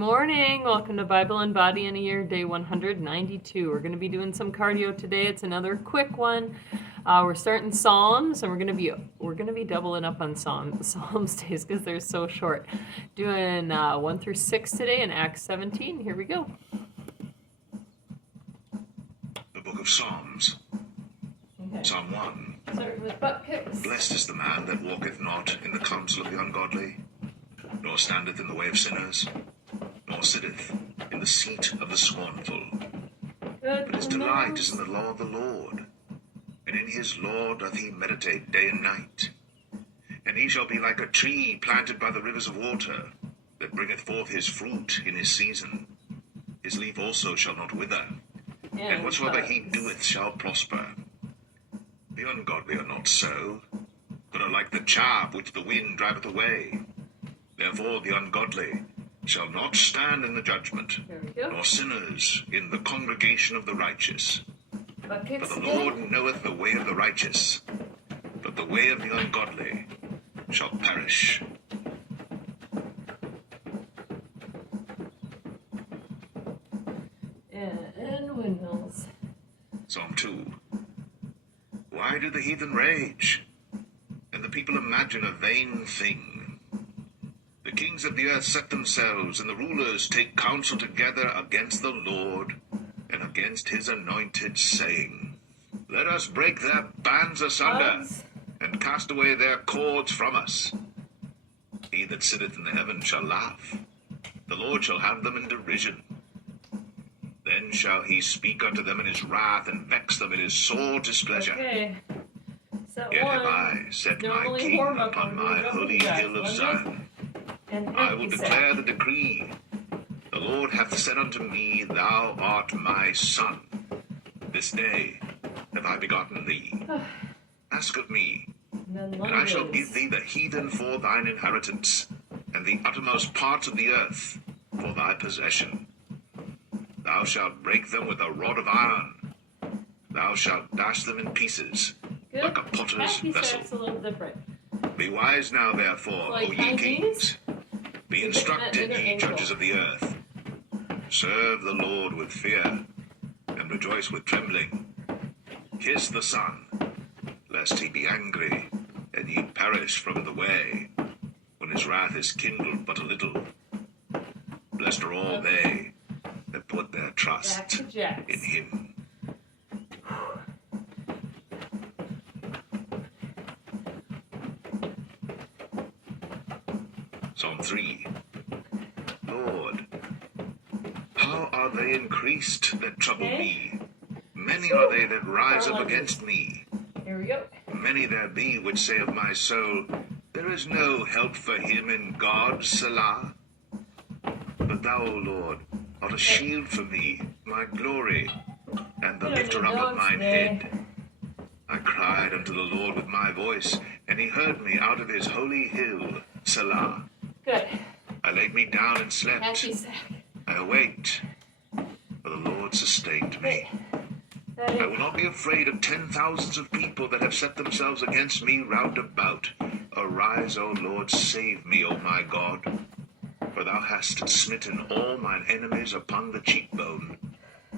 Morning. Welcome to Bible and Body in a Year, day 192. We're going to be doing some cardio today. It's another quick one. We're starting Psalms, and we're going to be doubling up on Psalms days because they're so short. Doing 1 through 6 today in Acts 17. Here we go. The Book of Psalms. Okay. Psalm 1. Starting with butt kicks. Blessed is the man that walketh not in the counsel of the ungodly, nor standeth in the way of sinners, nor sitteth in the seat of the scornful. But his delight is in the law of the Lord, and in his law doth he meditate day and night. And he shall be like a tree planted by the rivers of water, that bringeth forth his fruit in his season. His leaf also shall not wither, and whatsoever he doeth shall prosper. The ungodly are not so, but are like the chaff which the wind driveth away. Therefore the ungodly shall not stand in the judgment, nor sinners in the congregation of the righteous. For the Lord knoweth the way of the righteous, but the way of the ungodly shall perish. And windmills. Psalm 2. Why do the heathen rage, and the people imagine a vain thing? The kings of the earth set themselves, and the rulers take counsel together against the Lord and against his anointed, saying, Let us break their bands asunder, and cast away their cords from us. He that sitteth in the heavens shall laugh, the Lord shall have them in derision. Then shall he speak unto them in his wrath, and vex them in his sore displeasure. Okay. Yet have I set my king upon my holy hill of Zion. I will declare the decree. The Lord hath said unto me, Thou art my son. This day have I begotten thee. Ask of me, and I shall give thee the heathen for thine inheritance, and the uttermost parts of the earth for thy possession. Thou shalt break them with a rod of iron. Thou shalt dash them in pieces, like a potter's vessel. A little different. Be wise now, therefore, O ye kings. Be instructed, ye judges of the earth. Serve the Lord with fear, and rejoice with trembling. Kiss the Son, lest he be angry, and ye perish from the way, when his wrath is kindled but a little. Blessed are all they that put their trust in him. Psalm 3. Lord, how are they increased that trouble me? Many are they that rise up against me. Here we go. Many there be which say of my soul, There is no help for him in God, Selah. But thou, O Lord, art a shield for me, my glory, and the lifter up of mine head. I cried unto the Lord with my voice, and he heard me out of his holy hill, Selah. Good. I laid me down and slept. I awaked, for the Lord sustained me. I will not be afraid of 10,000s of people that have set themselves against me round about. Arise, O Lord, save me, O my God. For thou hast smitten all mine enemies upon the cheekbone.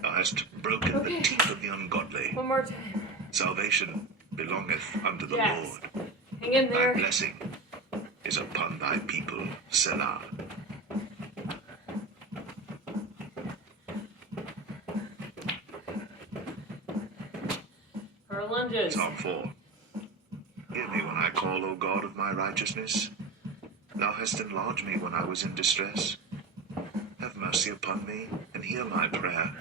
Thou hast broken the teeth of the ungodly. One more time. Salvation belongeth unto the Lord. Hang in there. Thy blessing is upon thy people, Selah. For lunges. Psalm 4. Hear me when I call, O God of my righteousness. Thou hast enlarged me when I was in distress. Have mercy upon me, and hear my prayer.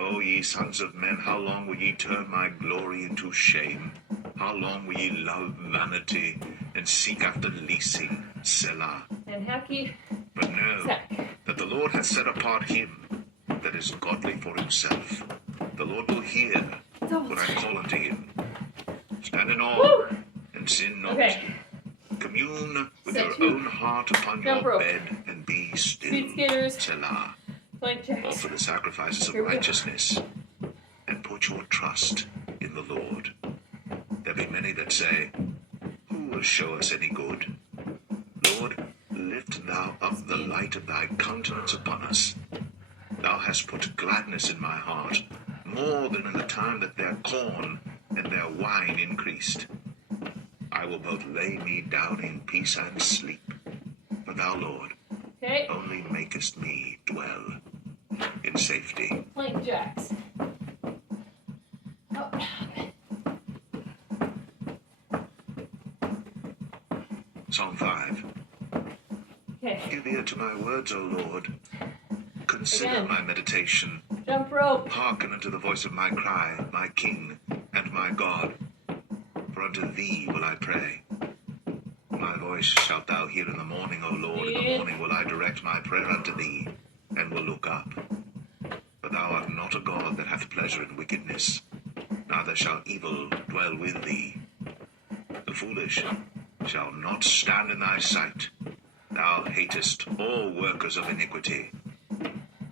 O ye sons of men, how long will ye turn my glory into shame? How long will ye love vanity, and seek after leasing, Selah? And Hacky. But know that the Lord hath set apart him that is godly for himself. The Lord will hear when I call unto him. Stand in awe and sin not. Commune with your own heart upon your bed and be still, Selah. Offer the sacrifices of righteousness and put your trust in the Lord. There be many that say, Who will show us any good? Lord, lift Lift thou up the light of thy countenance upon us. Thou hast put gladness in my heart, more than in the time that their corn and their wine increased. I will both lay me down in peace and sleep, for thou, Lord, only makest me dwell in safety. Plank jacks. Oh. Psalm 5. Okay. Give ear to my words, O Lord. Consider my meditation. Jump rope. Hearken unto the voice of my cry, my King and my God. For unto thee will I pray. My voice shalt thou hear in the morning, O Lord. In the morning will I direct my prayer unto thee, and will look up. For thou art not a God that hath pleasure in wickedness, neither shall evil dwell with thee. The foolish shall not stand in thy sight. Thou hatest all workers of iniquity.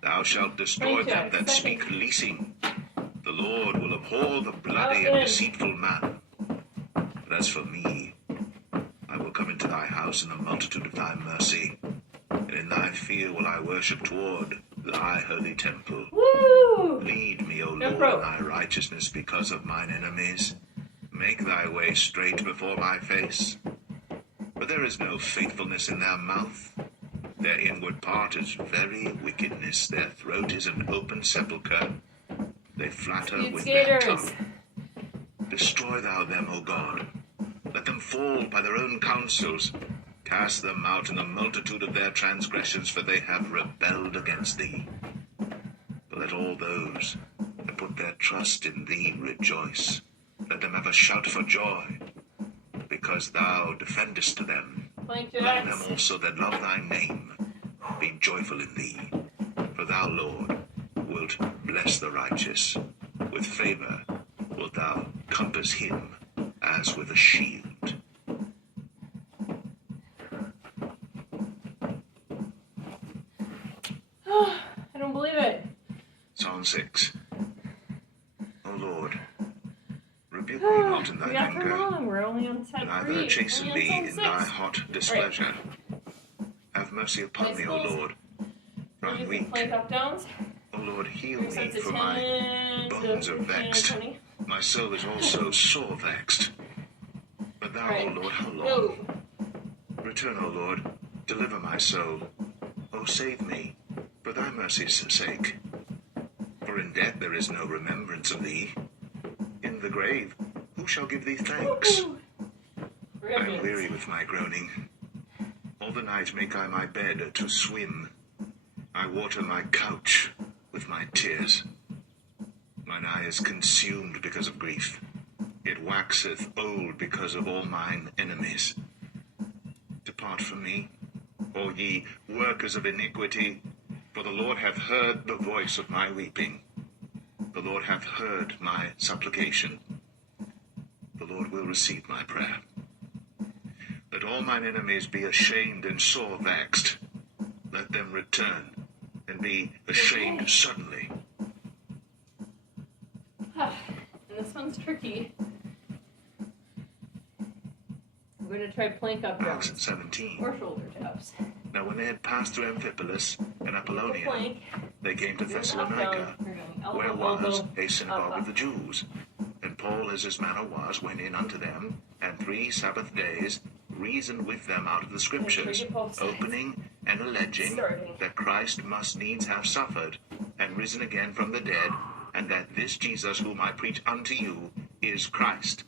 Thou shalt destroy them that speak leasing. The Lord will abhor the bloody and deceitful man. But as for me, I will come into thy house in the multitude of thy mercy, and in thy fear will I worship toward thy holy temple. Woo! Lead me, O Lord, in thy righteousness because of mine enemies. Make thy way straight before my face. For there is no faithfulness in their mouth. Their inward part is very wickedness. Their throat is an open sepulchre. They flatter with their tongue. Destroy thou them, O God. Let them fall by their own counsels. Cast them out in the multitude of their transgressions, for they have rebelled against thee. But let all those that put their trust in thee rejoice. Let them have a shout for joy, because thou defendest them. Let them also that love thy name be joyful in thee. For thou, Lord, wilt bless the righteous. With favor wilt thou compass him as with a shield. I don't believe it. Psalm 6. O Lord, rebuke me not in thine anger, We're only on neither chasten me in thy hot displeasure. Have mercy upon me, O Lord, for I am weak. O Lord, heal me, for my bones are vexed. My soul is also sore vexed. But thou, O Lord, how long? Return, O Lord, deliver my soul. O save me, for thy mercy's sake. For in death there is no remembrance of thee. In the grave, who shall give thee thanks? I am weary with my groaning. All the night make I my bed to swim. I water my couch with my tears. Mine eye is consumed because of grief. It waxeth old because of all mine enemies. Depart from me, all ye workers of iniquity, for the Lord hath heard the voice of my weeping. The Lord hath heard my supplication. The Lord will receive my prayer. Let all mine enemies be ashamed and sore vexed. Let them return and be ashamed suddenly. And this one's tricky. I'm going to try plank up jumps. 17. Or shoulder taps. Now when they had passed through Amphipolis and Apollonia, they came to Thessalonica, where was a synagogue of the Jews. And Paul, as his manner was, went in unto them, and 3 Sabbath days reasoned with them out of the Scriptures, opening and alleging that Christ must needs have suffered, and risen again from the dead, and that this Jesus whom I preach unto you is Christ.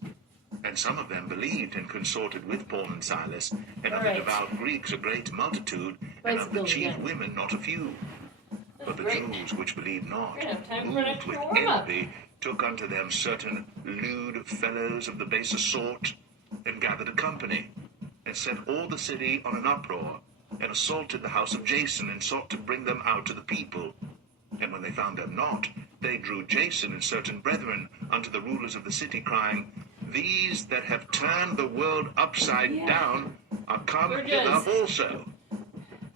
And some of them believed and consorted with Paul and Silas, and of the devout Greeks a great multitude, and of the chief women not a few. But the Jews which believed not, moved with envy, took unto them certain lewd fellows of the baser sort, and gathered a company, and set all the city on an uproar, and assaulted the house of Jason, and sought to bring them out to the people. And when they found them not, they drew Jason and certain brethren unto the rulers of the city, crying, These that have turned the world upside down are come hither also,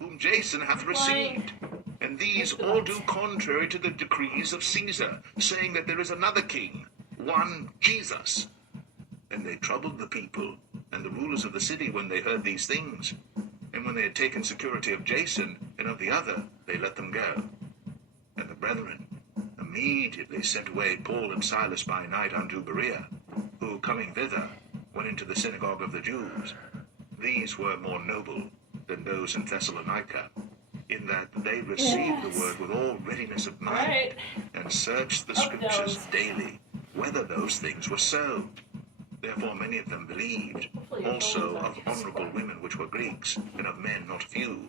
whom Jason hath received. And these all do contrary to the decrees of Caesar, saying that there is another king, one Jesus. And they troubled the people and the rulers of the city when they heard these things. And Then when they had taken security of Jason and of the other, they let them go. And the brethren immediately sent away Paul and Silas by night unto Berea, who, coming thither, went into the synagogue of the Jews. These were more noble than those in Thessalonica, in that they received the word with all readiness of mind, and searched the scriptures daily, whether those things were so. Therefore many of them believed, also of honorable women which were Greeks, and of men not few.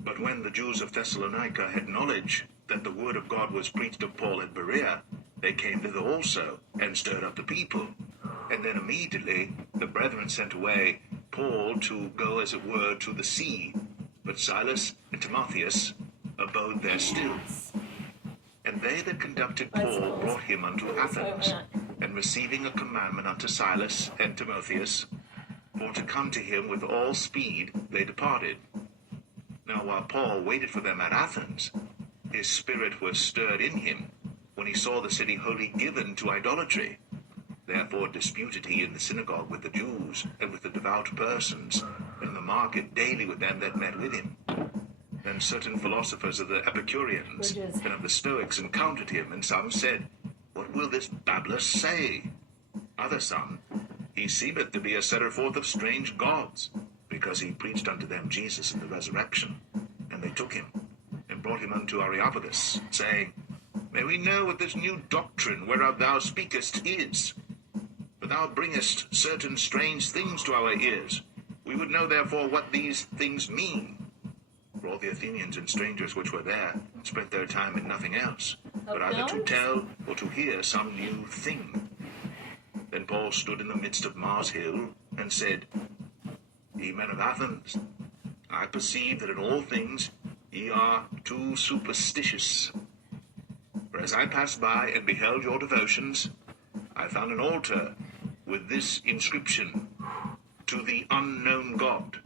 But when the Jews of Thessalonica had knowledge that the word of God was preached of Paul at Berea, they came thither also, and stirred up the people. And then immediately the brethren sent away Paul to go as it were to the sea, but Silas and Timotheus abode there still. And they that conducted Paul brought him unto Athens, and receiving a commandment unto Silas and Timotheus, for to come to him with all speed, they departed. Now while Paul waited for them at Athens, his spirit was stirred in him, when he saw the city wholly given to idolatry. Therefore disputed he in the synagogue with the Jews, and with the devout persons, and in the market daily with them that met with him. Then certain philosophers of the Epicureans and of the Stoics encountered him, and some said, What will this babbler say? Other some, He seemeth to be a setter forth of strange gods, because he preached unto them Jesus and the resurrection. And they took him, and brought him unto Areopagus, saying, May we know what this new doctrine whereof thou speakest is? For thou bringest certain strange things to our ears. We would know therefore what these things mean. For all the Athenians and strangers which were there spent their time in nothing else, but either to tell or to hear some new thing. Then Paul stood in the midst of Mars Hill, and said, Ye men of Athens, I perceive that in all things ye are too superstitious. For as I passed by and beheld your devotions, I found an altar with this inscription, To the unknown God.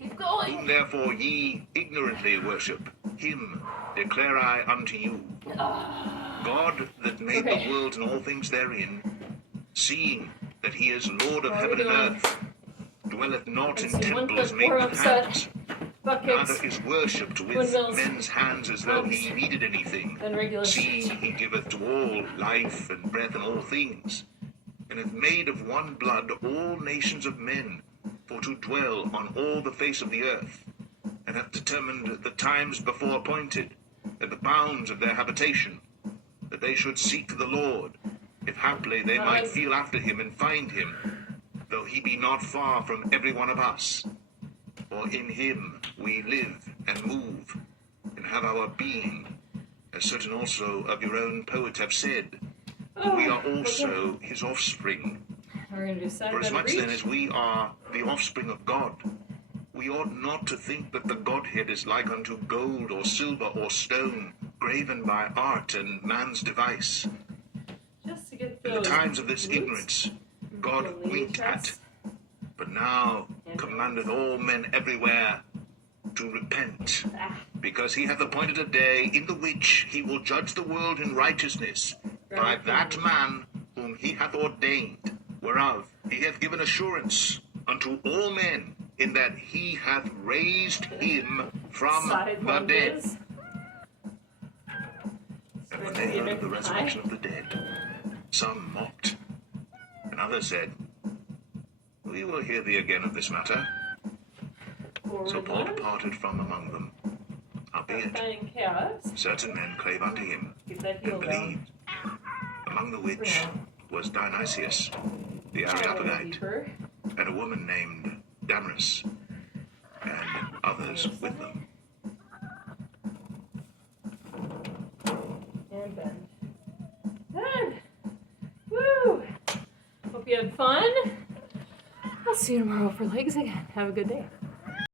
Keep going. Whom therefore ye ignorantly worship, him declare I unto you. God that made the world and all things therein, seeing that he is Lord of heaven and earth, dwelleth not in temples made with hands, neither is worshipped with men's hands as though he needed anything, seeing he giveth to all life and breath and all things, and hath made of one blood all nations of men, for to dwell on all the face of the earth, and hath determined the times before appointed, and the bounds of their habitation, that they should seek the Lord, if haply they might feel after him and find him, though he be not far from every one of us. For in him we live and move, and have our being, as certain also of your own poets have said, that we are also his offspring. We're going to do For as much then as we are the offspring of God, we ought not to think that the Godhead is like unto gold or silver or stone, graven by art and man's device. Just to get In the times of this ignorance, God winked at, but now commandeth all men everywhere to repent, because he hath appointed a day in the which he will judge the world in righteousness by that man whom he hath ordained, whereof he hath given assurance unto all men, in that he hath raised him from the dead. And when they heard of the resurrection of the dead, some mocked, and others said, We will hear thee again of this matter. So Paul departed from among them. Howbeit, certain men clave unto him, and believed, among the which was Dionysius, the Areopagite, and a woman named Damaris, and others with them. And bend. Good. Woo! Hope you had fun. I'll see you tomorrow for legs again. Have a good day.